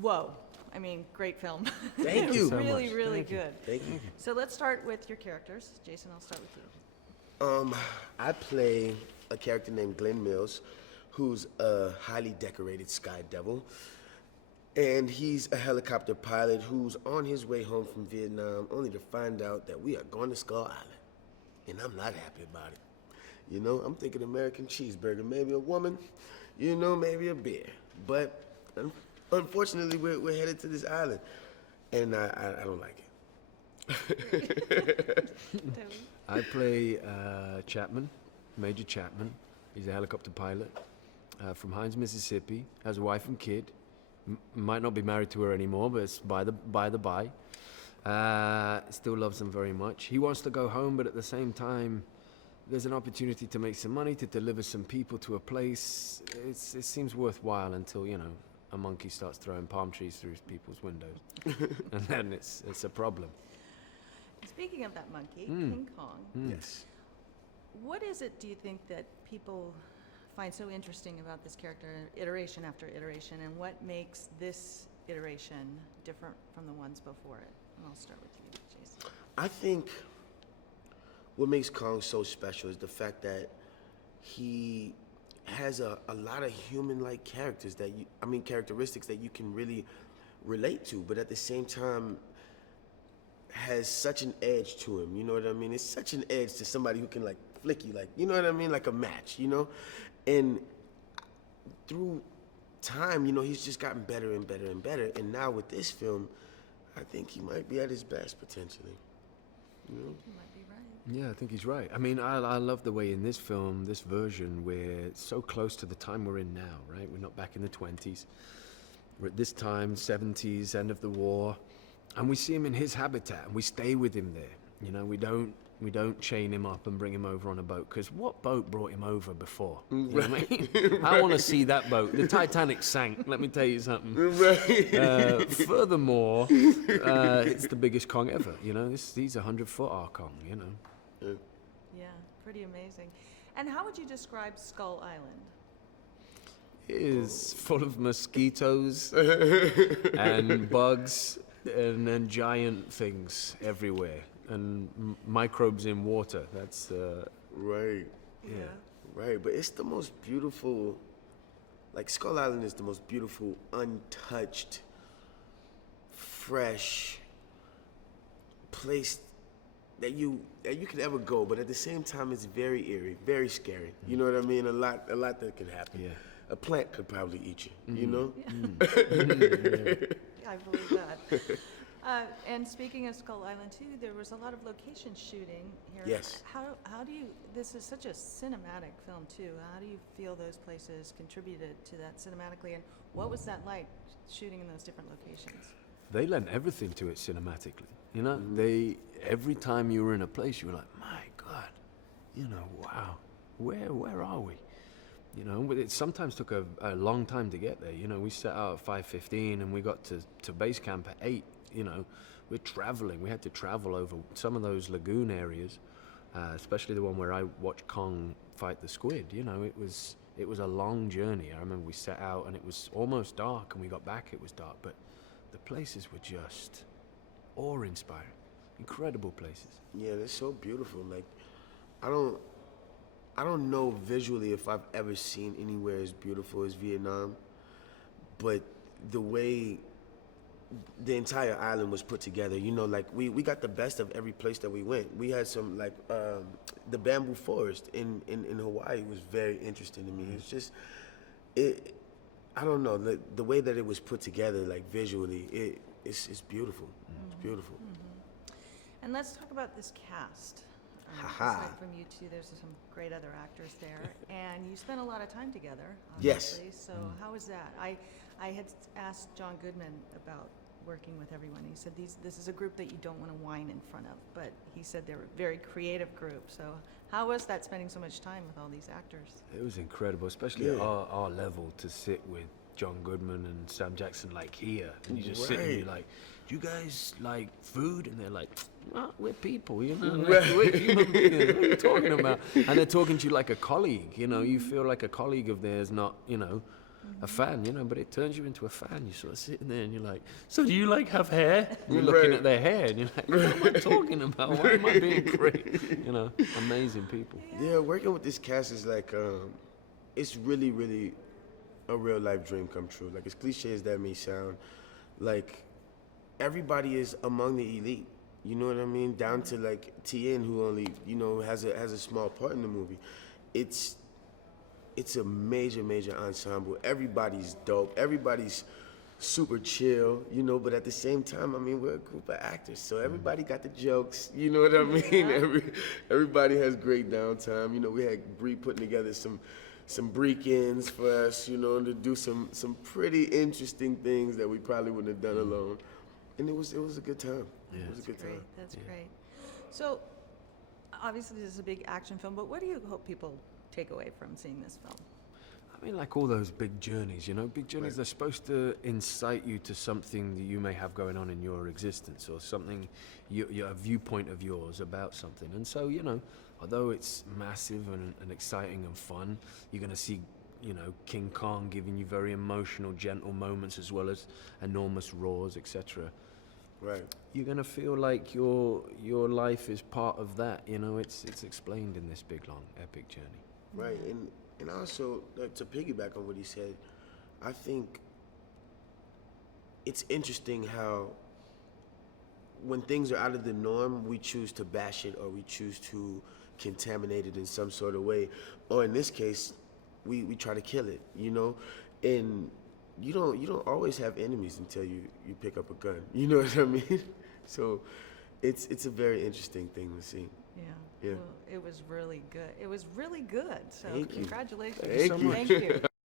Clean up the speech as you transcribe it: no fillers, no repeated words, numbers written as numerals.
Whoa. I mean, great film. Thank you. So Really, much. really Thank you. good. Thank you. So let's start with your characters. Jason, I'll start with you. I play a character named Glenn Mills, who's a highly decorated sky devil. And he's a helicopter pilot who's on his way home from Vietnam, only to find out that we are going to Skull Island. And I'm not happy about it. You know, I'm thinking American cheeseburger, maybe a woman, you know, maybe a beer. But unfortunately, we're headed to this island, and I don't like it. Toby? I play Chapman, Major Chapman. He's a helicopter pilot from Hines, Mississippi. Has a wife and kid. Might not be married to her anymore, but it's by the by. Still loves them very much. He wants to go home, but at the same time, there's an opportunity to make some money, to deliver some people to a place. It seems worthwhile until, you know, a monkey starts throwing palm trees through people's windows. And then it's a problem. Speaking of that monkey, King Kong, Yes. what is it, do you think, that people find so interesting about this character, iteration after iteration, and what makes this iteration different from the ones before it? And I'll start with you, Jason. I think what makes Kong so special is the fact that he has a lot of human-like characters characteristics that you can really relate to, but at the same time has such an edge to him, you know what I mean? It's such an edge to somebody who can like flick you, like, you know what I mean? Like a match, you know? And through time, you know, he's just gotten better and better and better. And now with this film, I think he might be at his best potentially, you know? You might be right. Yeah, I think he's right. I mean, I love the way in this film, this version, we're so close to the time we're in now, right? We're not back in the 20s. We're at this time, 70s, end of the war, and we see him in his habitat, and we stay with him there. You know, we don't chain him up and bring him over on a boat, because what boat brought him over before? You know what I mean? I want to see that boat. The Titanic sank, let me tell you something. Furthermore, it's the biggest Kong ever, you know? He's a 100-foot our Kong, you know? Yeah, pretty amazing. And how would you describe Skull Island? It is full of mosquitoes and bugs and giant things everywhere and microbes in water. That's Right. yeah. Right, but it's the most beautiful, like Skull Island is the most beautiful, untouched, fresh place that you could ever go, but at the same time it's very eerie, very scary. You know what I mean? A lot that can happen. Yeah. A plant could probably eat you, you know? I believe that. And speaking of Skull Island too, there was a lot of location shooting here. Yes. How do you, this is such a cinematic film too, how do you feel those places contributed to that cinematically, and what was that like, shooting in those different locations? They lent everything to it cinematically. You know, every time you were in a place, you were like, my God, you know, wow, where are we? You know, but it sometimes took a long time to get there. You know, we set out at 5:15 and we got to base camp at 8. You know, we're traveling. We had to travel over some of those lagoon areas, especially the one where I watched Kong fight the squid. You know, it was a long journey. I remember we set out and it was almost dark, and we got back, it was dark, but the places were just awe-inspiring, incredible places. Yeah, they're so beautiful. Like, I don't know visually if I've ever seen anywhere as beautiful as Vietnam, but the way the entire island was put together, you know, like we got the best of every place that we went. We had some, like, the bamboo forest in Hawaii was very interesting to me. It's just, I don't know, the way that it was put together, like visually, it's beautiful. It's beautiful. And let's talk about this cast. Ha-ha. Aside from you two, there's some great other actors there, and you spent a lot of time together, Yes. obviously. So how was that? I had asked John Goodman about working with everyone. He said this is a group that you don't want to whine in front of, but he said they're a very creative group. So how was that, spending so much time with all these actors? It was incredible, especially at our level, to sit with John Goodman and Sam Jackson like here, and you just sit and you're like, do you guys like food? And they're like, well, we're people, you know, like, we're human beings, what are you talking about? And they're talking to you like a colleague, you know, you feel like a colleague of theirs, not, you know, a fan, you know, but it turns you into a fan. You're sort of sitting there and you're like, so do you like have hair? And you're looking at their hair and you're like, what am I talking about? Why am I being great? You know, amazing people. Yeah, working with this cast is like, it's really, really a real life dream come true. Like, as cliche as that may sound, like, everybody is among the elite. You know what I mean? Down to like Tien, who only, you know, has a small part in the movie. It's a major ensemble. Everybody's dope. Everybody's super chill, you know, but at the same time, I mean, we're a group of actors, so everybody got the jokes, you know what I mean? Everybody has great downtime. You know, we had Bree putting together some break-ins for us, you know, to do some pretty interesting things that we probably wouldn't have done alone. And it was a good time. Yeah. It was a good time. That's great. So, obviously, this is a big action film, but what do you hope people take away from seeing this film? I mean, like all those big journeys, you know, big journeys, Right. they're supposed to incite you to something that you may have going on in your existence, or something, a viewpoint of yours about something. And so, you know, although it's massive and exciting and fun, you're going to see, you know, King Kong giving you very emotional, gentle moments as well as enormous roars, etc. Right. You're going to feel like your life is part of that, you know, it's explained in this big, long, epic journey. Right, and also, to piggyback on what he said, I think it's interesting how when things are out of the norm, we choose to bash it or we choose to contaminate it in some sort of way. Or in this case, we try to kill it, you know? And you don't always have enemies until you pick up a gun. You know what I mean? So it's a very interesting thing to see. Yeah. Yeah. Well, it was really good. It was really good. So Thank you. congratulations. Thank you. Thank you.